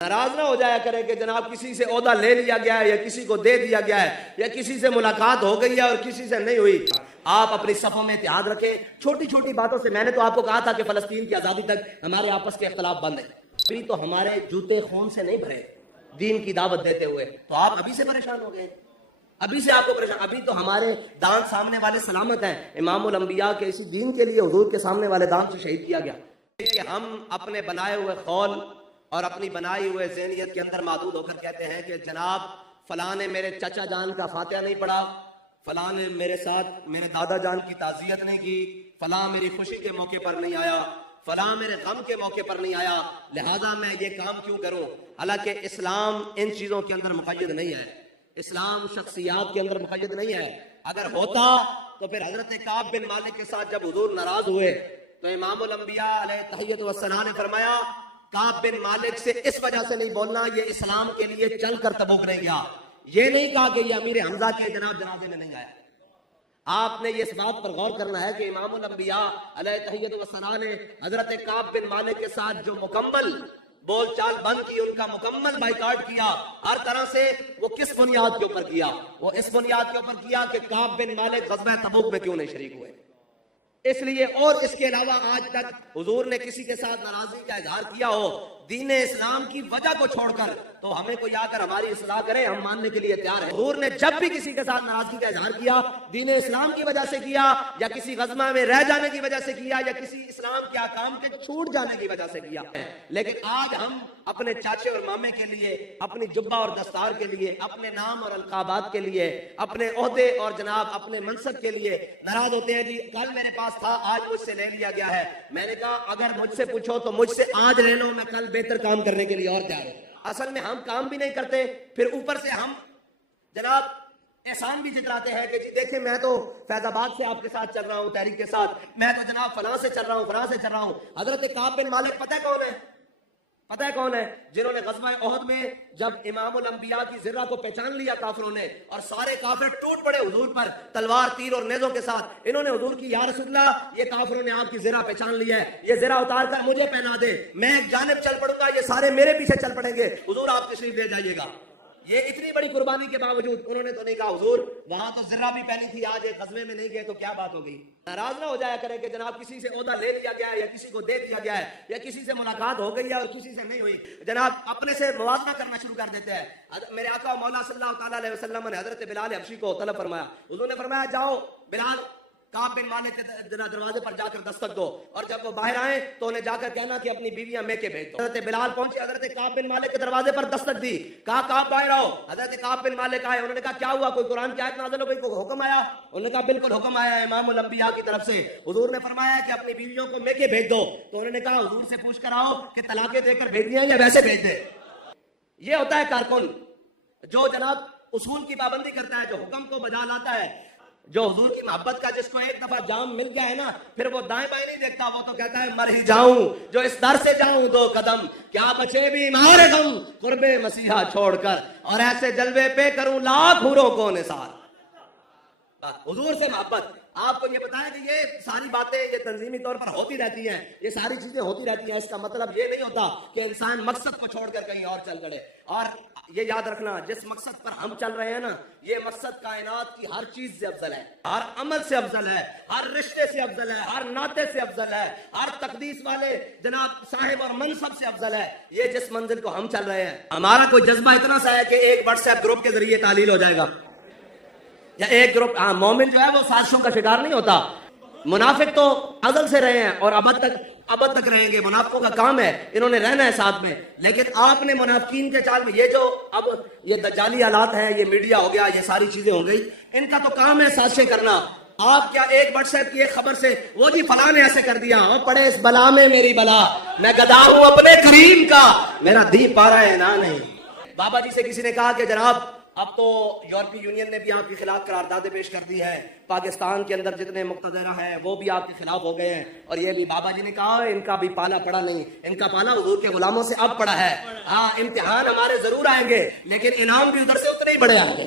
ناراض نہ ہو جایا کرے کہ جناب کسی سے عہدہ لے لیا گیا ہے یا کسی کو دے دیا گیا ہے یا کسی سے ملاقات ہو گئی ہے اور کسی سے نہیں ہوئی. آپ اپنی صفوں میں اتحاد رکھیں. چھوٹی چھوٹی باتوں سے میں نے تو آپ کو کہا تھا کہ فلسطین کی آزادی تک ہمارے آپس کے اختلاف بند ہیں. ابھی تو ہمارے جوتے خون سے نہیں بھرے دین کی دعوت دیتے ہوئے, تو آپ ابھی سے پریشان ہو گئے. ابھی سے آپ کو پریشان, ابھی تو ہمارے دانت سامنے والے سلامت ہیں. امام الانبیاء کے اسی دین کے لیے حضور کے سامنے والے دانت سے شہید کیا گیا. کہ ہم اپنے بنائے ہوئے قول اور اپنی بنائی ہوئے ذہنیت کے اندر محدود ہو کر کہتے ہیں کہ جناب فلاں نے میرے چچا جان کا فاتحہ نہیں پڑھا, فلاں نے میرے ساتھ میرے دادا جان کی تعزیت نہیں کی, فلاں میری خوشی کے موقع پر نہیں آیا, فلاں میرے غم کے موقع پر نہیں آیا, لہذا میں یہ کام کیوں کروں. حالانکہ اسلام ان چیزوں کے اندر مقید نہیں ہے. اسلام شخصیات کے اندر مقید نہیں ہے. اگر ہوتا تو پھر حضرت کعب بن مالک کے ساتھ جب حضور ناراض ہوئے تو امام الانبیاء علیہ تحیت والثناء نے فرمایا کعب بن مالک سے اس وجہ سے نہیں بولنا, یہ اسلام کے لیے چل کر تبوک نہیں گیا. یہ نہیں کہا کہ یہ امیر حمزہ کے جنازے میں نہیں آیا. آپ نے اس بات پر غور کرنا ہے کہ امام الانبیاء علیہ تحیت والثناء نے حضرت کعب بن مالک کے ساتھ جو مکمل بول چال بند کی, ان کا مکمل بائیکاٹ کیا ہر طرح سے. وہ کس بنیاد کے اوپر کیا؟ وہ اس بنیاد کے اوپر کیا کہ کعب بن مالک غزوہ تبوک میں کیوں نہیں شریک ہوئے. اس لیے اور اس کے علاوہ آج تک حضور نے کسی کے ساتھ ناراضگی کا اظہار کیا ہو دین اسلام کی وجہ کو چھوڑ کر, تو ہمیں کوئی آ کر ہماری اصلاح کرے, ہم ماننے کے لیے تیار ہیں. حضور نے جب بھی کسی کے ساتھ ناراضگی کا اظہار کیا دین اسلام کی وجہ سے کیا, یا کسی غزوہ میں رہ جانے کی وجہ سے کیا, یا کسی اسلام کے احکام کے چھوٹ جانے کی وجہ سے کیا. لیکن آج ہم اپنے چاچے اور مامے کے لیے, اپنی جبہ اور دستار کے لیے, اپنے نام اور القابات کے لیے, اپنے عہدے اور جناب اپنے منصب کے لیے ناراض ہوتے ہیں. جی کل میرے پاس تھا, آج مجھ سے لے لیا گیا ہے. میں نے کہا اگر مجھ سے پوچھو تو مجھ سے آج لے لو, میں کل بہتر کام کرنے کے لیے اور تیار ہوں. اصل میں ہم کام بھی نہیں کرتے, پھر اوپر سے ہم جناب احسان بھی جتلاتے ہیں کہ جی دیکھیں میں تو فیض آباد سے آپ کے ساتھ چل رہا ہوں, تحریک کے ساتھ, میں تو جناب فلاں سے چل رہا ہوں, فلاں سے چل رہا ہوں. حضرت کعب بن مالک پتہ ہے کون ہے؟ پتہ ہے کون ہے؟ جنہوں نے غزوہ احد میں جب امام الانبیاء کی ذرہ کو پہچان لیا کافروں نے, اور سارے کافر ٹوٹ پڑے حضور پر تلوار تیر اور نیزوں کے ساتھ. انہوں نے حضور کی یا رسول اللہ, یہ کافروں نے آپ کی ذرہ پہچان لیا ہے, یہ ذرہ اتار کر مجھے پہنا دے, میں ایک جانب چل پڑوں گا, یہ سارے میرے پیچھے چل پڑیں گے, حضور آپ تشریف لے جائیے گا. یہ اتنی بڑی قربانی کے باوجود انہوں نے تو نہیں کہا حضور وہاں تو ذرہ بھی پہنی تھی, آج ایک غزوے میں نہیں گئے تو کیا بات ہو گئی. ناراض نہ ہو جایا کرے کہ جناب کسی سے عہدہ لے لیا گیا ہے یا کسی کو دے دیا گیا ہے یا کسی سے ملاقات ہو گئی ہے اور کسی سے نہیں ہوئی, جناب اپنے سے موازنہ کرنا شروع کر دیتے ہیں. میرے آقا مولا صلی اللہ تعالیٰ علیہ وسلم نے حضرت بلال حبشی کو طلب فرمایا. حضور نے فرمایا جاؤ بلال کعب بن مالک کے دروازے پر جا کر دستک دو, اور جب وہ باہر آئیں تو انہیں جا کر کہنا کہ اپنی بیویاں میکے بھیج دو. حضرت بلال پہنچے, حضرت کعب بن مالک کے دروازے پر دستک دی, کہا کعب باہر آؤ. حضرت کعب بن مالک آئے, انہوں نے کہا کیا ہوا, کوئی قرآن کی آیت نازل ہو گئی, کوئی حکم آیا؟ انہوں نے کہا بالکل حکم آیا ہے امام الانبیاء کی طرف سے. حضور نے فرمایا کہ اپنی بیویوں کو میکے بھیج دو. تو انہوں نے کہا حضور سے پوچھ کر آؤ کہ طلاقیں دے کر بھیج دیں یا ویسے بھیج دیں. یہ ہوتا ہے کارکن جو جناب اصول کی پابندی کرتا ہے, جو حکم کو بجا لاتا ہے, جو حضور کی محبت کا جس کو ایک دفعہ جام مل گیا ہے نا, پھر وہ دائیں بائیں نہیں دیکھتا, وہ تو کہتا ہے مر ہی جاؤں جو اس در سے جاؤں دو قدم, کیا بچے بھی مارے غم قرب مسیحا چھوڑ کر, اور ایسے جلوے پہ کروں لاکھ حوروں کو نثار. حضور سے محبت. آپ کو یہ پتا ہے کہ یہ ساری باتیں یہ تنظیمی طور پر ہوتی رہتی ہیں, یہ ساری چیزیں ہوتی رہتی ہیں. اس کا مطلب یہ نہیں ہوتا کہ انسان مقصد کو چھوڑ کر کہیں اور چل پڑے. اور یہ یاد رکھنا, جس مقصد پر ہم چل رہے ہیں نا, یہ مقصد کائنات کی ہر چیز سے افضل ہے, ہر عمل سے افضل ہے, ہر رشتے سے افضل ہے, ہر ناطے سے افضل ہے, ہر تقدیس والے جناب صاحب اور منصب سے افضل ہے. یہ جس منزل کو ہم چل رہے ہیں, ہمارا کوئی جذبہ اتنا سا ہے کہ ایک واٹس ایپ گروپ کے ذریعے تعلیل ہو جائے گا, یا ایک گروپ. مومن جو ہے وہ سازشوں کا شکار نہیں ہوتا. منافق تو ازل سے رہے ہیں اور ابد تک رہیں گے. منافقوں کا کام ہے, انہوں نے رہنا ہے ساتھ میں. لیکن آپ نے منافقین کے چال میں یہ جو اب یہ دجالی آلات ہیں, یہ میڈیا ہو گیا, یہ ساری چیزیں ہو گئی, ان کا تو کام ہے سازشیں کرنا. آپ کیا ایک واٹس ایپ کی ایک خبر سے وہ جی فلاں نے ایسے کر دیا, اور پڑے اس بلا میں میری بلا, میں گدا ہوں اپنے کریم کا, میرا دی پا رہا ہے نا نہیں. بابا جی سے کسی نے کہا کہ جناب اب تو یورپی یونین نے بھی آپ کے خلاف قراردادیں پیش کر دی ہے, پاکستان کے اندر جتنے مقتدرہ ہیں وہ بھی آپ کے خلاف ہو گئے ہیں, اور یہ بھی بابا جی نے کہا ان کا بھی پالا پڑا نہیں, ان کا پالا حضور کے غلاموں سے اب پڑا ہے. ہاں امتحان ہمارے ضرور آئیں گے, لیکن انعام بھی ادھر سے اتنے ہی بڑے آئیں گے.